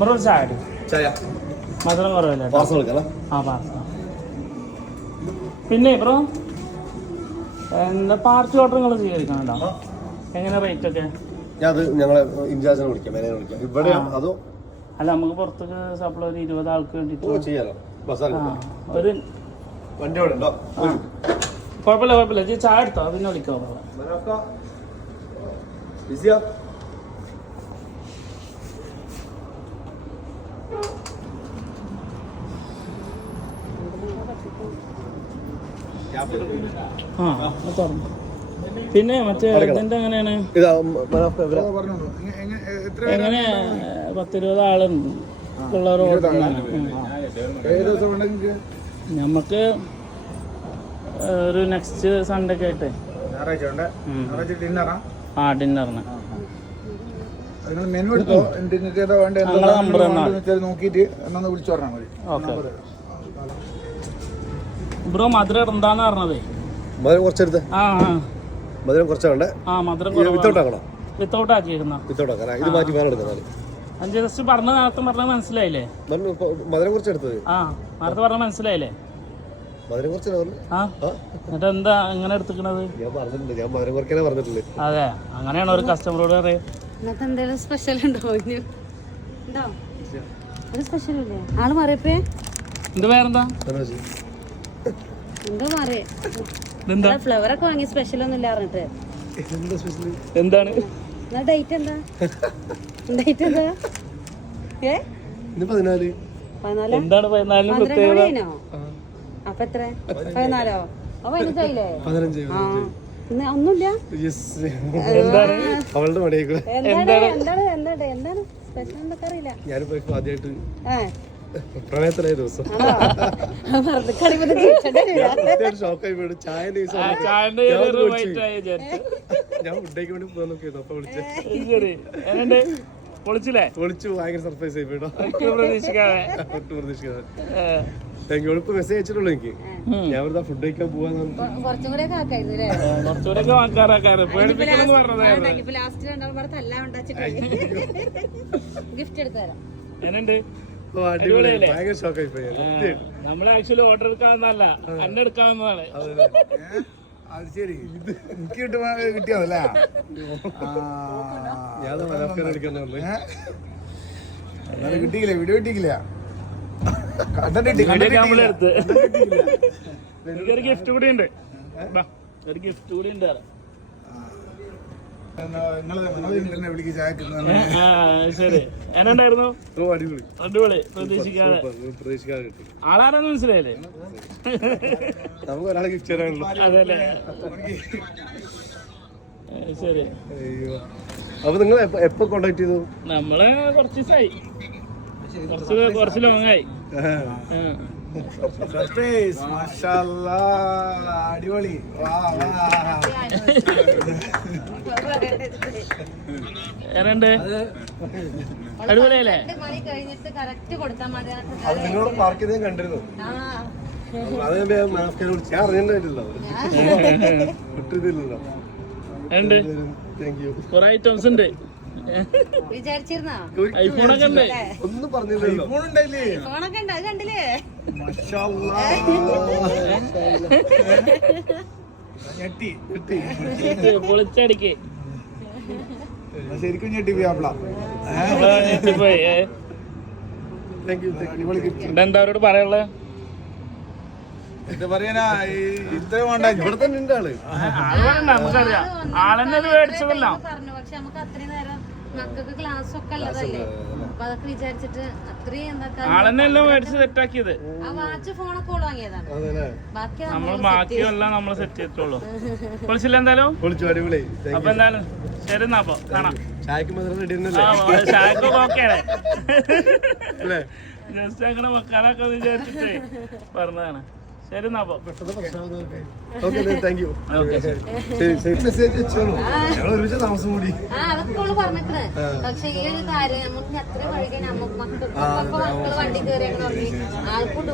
Bro ചായ ചായ മധുരം കുറവില്ല. പാർസൽ എടുക്കാം. ആ പാർസൽ. പിന്നെ ബ്രോ എന്താ പാർട്ടി ഓർഡർ നിങ്ങൾ സ്വീകരിക്കണുണ്ടോ? എങ്ങനെ റേറ്റ് ഒക്കെ? അത് ഞങ്ങളെ ഇൻചാർജിനെ വിളിക്കാം, മാനേജറെ വിളിക്കാം. ഇവിടെ അതോ അല്ല നമുക്ക് പുറത്തേക്ക് സപ്ലൈ ഒരു 20 ആൾക്ക് വേണ്ടിട്ട് ചെയ്യാലോ. ഒരു വണ്ടി അവിടെ ഉണ്ടോ? കുഴപ്പമില്ല ചായ എടുത്തോ, പിന്നെ വിളിക്കാം. ബിസിയാ? പിന്നെ മറ്റേ ഇതിന്റെ എങ്ങനെയാണ്? എങ്ങനെ 10-20 ആളുണ്ട് നമുക്ക് ഒരു നെക്സ്റ്റ് സൺഡേ ഒക്കെ ആയിട്ട്. ആ ഡിന്നറിന് ഞങ്ങളെ നമ്പർ നോക്കിയിട്ട് വിളിച്ചു പറഞ്ഞാൽ മതി. ഓക്കെ ബ്രോ മധുരം എന്താന്ന് പറഞ്ഞതേ? മധുരം കുറച്ചെടുത്ത്. മധുരം കുറച്ചാണ്ടേ. മധുരം വിത്തൗട്ട് ആക്കിയിരുന്ന ഇത് മാറ്റി വേറെ എടുക്കാം. ജസ്റ്റ് പറഞ്ഞ നേരത്തെ പറഞ്ഞത് മനസ്സിലായില്ലേ? മധുരം കുറച്ചെടുത്തത്. നേരത്തെ പറഞ്ഞ മനസ്സിലായില്ലേ? മധുരം കുറച്ച് എന്നിട്ട് എന്താ എങ്ങനെ എടുത്തിക്കണത്? ഞാൻ പറഞ്ഞിട്ടുണ്ട്, ഞാൻ മധുരം കുറയ്ക്കാനേ പറഞ്ഞിട്ടുള്ളൂ. അതെ, അങ്ങനെയാണ് ഒരു കസ്റ്റമറോട് പറയാ. എന്തെങ്കിലും സ്പെഷ്യൽ ഉണ്ടോ? സ്പെഷ്യൽ ഇല്ലേ? ആള് മാറിയപ്പേ എന്റെ പേരെന്താ? എന്താ മാറിയേ? ഫ്ലവർ ഒക്കെ വാങ്ങി സ്പെഷ്യൽ ഒന്നും ഇല്ല പറഞ്ഞിട്ട്. എന്താണ് ഡേറ്റ്? എന്താ ഡേറ്റ്? എന്താ 14? എന്താണ് 14 പ്രത്യേകത? അപ്പൊ എത്ര? 14ഓ? അപ്പൊ 15ആയില്ലേ? ഒന്നുമില്ല. അവളുടെ മടിയേക്കോ. എന്താണ് സ്പെഷ്യൽ എന്തൊക്കെ അറിയില്ല. ഞാനിപ്പോ ആദ്യമായിട്ട് പ്രണയത്തിലായ ദിവസം ഷോക്കായി പോയി. ഞാൻ ഫുഡേക്ക് വേണ്ടി പോകാൻ നോക്കിയത്. അപ്പൊ വിളിച്ചു. ഭയങ്കര സർപ്രൈസ് ആയി പോയിട്ടോ. പ്രതീക്ഷിക്കാതെ ഇപ്പൊ മെസ്സേജ് അയച്ചിട്ടുള്ളൂ എനിക്ക്. ഞാൻ വെറുതെ ഫുഡ് കഴിക്കാൻ പോവാന്ന്. ഭയങ്കര ഷോക്കായി പോയി. നമ്മള് ആക്ച്വലി ഓർഡർ എടുക്കാവുന്നതല്ല, അന്നെ എടുക്കാവുന്നതാണ്. അത് ശരി, ഇത് എനിക്ക് കിട്ടിയതല്ലേ? ഞാൻ മലയാളം എടുക്കാൻ കിട്ടിയില്ല, വീഡിയോ കിട്ടിയില്ല. എനിക്കൊരു ഗിഫ്റ്റ് കൂടി ഉണ്ട്. ഒരു ഗിഫ്റ്റ് കൂടി ഉണ്ട്. ശരി, എന്നുണ്ടായിരുന്നു? അടിപൊളി. പ്രതീക്ഷിക്കാതെ ആളാരാന്ന് മനസ്സിലായില്ലേ? നമുക്ക് ഒരാളെ ഗിഫ്റ്റ് തരാനുള്ളൂ. അതല്ലേ? ശരി. അപ്പൊ നിങ്ങൾ എപ്പോ കോണ്ടാക്ട് ചെയ്തു? നമ്മള് കുറച്ച് ദിവസമായി, കുറച്ച് ലോങ്ങായി. അടിപൊളി. അടിപൊളിയല്ലേ? അത് നിങ്ങളോട് പാർക്ക് ചെയ്ത് കണ്ടിരുന്നു. അത് ഞാൻ അറിയണ്ടല്ലോ. വിട്ടില്ലല്ലോ. കൊറേ ഐറ്റംസ് ഉണ്ട്. ഐഫോണൊക്കെ ഉണ്ട്. ഒന്നും പറഞ്ഞില്ലല്ലോ. പൊളിച്ചടിക്ക്. ശരിക്കും ഞെട്ടിപ്പോയി. എന്താ അവരോട് പറയാനുള്ളത്? ഇത് പറയാനാ ഇത്ര വേണ്ട. ഇവിടെ തന്നെ ഉണ്ട് ആള്. നമുക്കറിയാം, ആളെന്നെ അത് മേടിച്ചതല്ലോ. മക്കൾക്ക് ക്ലാസ് ഒക്കെ ഉള്ളതല്ലേ, അപ്പൊ അതൊക്കെ വിചാരിച്ചിട്ട് അത്രയും ആളെന്നെല്ലാം മേടിച്ച് സെറ്റാക്കിയത്. ആ വാച്ച് ഫോണൊക്കെ വാങ്ങിയതാണ്. ബാക്കിയെല്ലാം നമ്മൾ സെറ്റ് ചെയ്തിട്ടുള്ളൂ. പൊളിച്ചില്ല എന്തായാലും. അടിപൊളി. അപ്പൊ എന്തായാലും ശരി, എന്നാ അപ്പൊ കാണാം. ചായക്ക് ഓക്കെയാണ്. ജസ്റ്റ് അങ്ങനെ വെക്കാനൊക്കെ വിചാരിച്ചിട്ട് പറഞ്ഞതാണ്. ശരി, എന്നാ അപ്പൊ. താമസം കൂടി അതൊക്കെ പറഞ്ഞിട്ട്. പക്ഷെ ഈ ഒരു കാര്യം നമുക്ക് എത്ര വഴിക്കാൻ നമുക്ക് മക്കൾ വണ്ടി കയറിയാണെന്ന് പറഞ്ഞ് ആൾക്കൂട്ട്